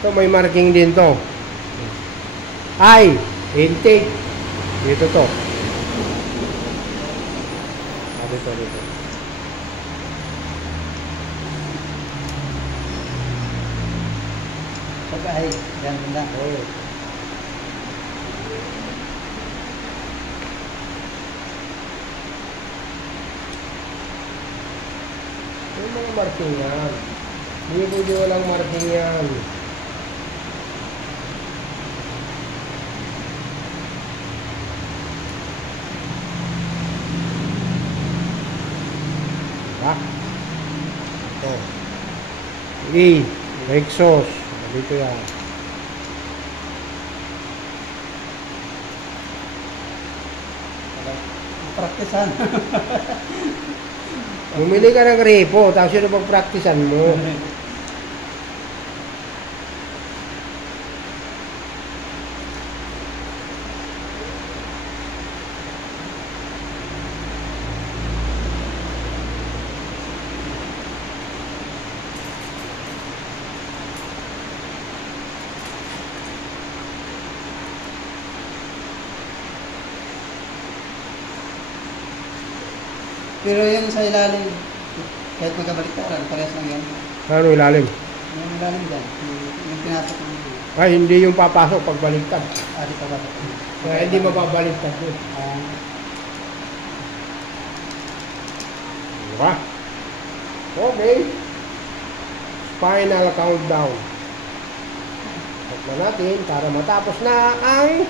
Ito may marking din to. Ay, intake. Dito to. Dito. Pagkahay, ganda. Oh. Yung mga marking yan. Hindi pwede walang marking yan. Diba? Ito. Exhaust. Dito yan. Praktisan. Bumili ka ng repo, tapos yun ang pag-practicean mo. Pero yung sa ilalim, kahit magkabaliktaran, parehas lang yan. Ano ilalim? Yung ilalim dyan, yung pinasok ng Ay, hindi yung papasok pag baliktad. di pa ba? Kaya hindi mababaliktad yun. Diba? Okay. Final countdown. Huwag na natin para matapos na ang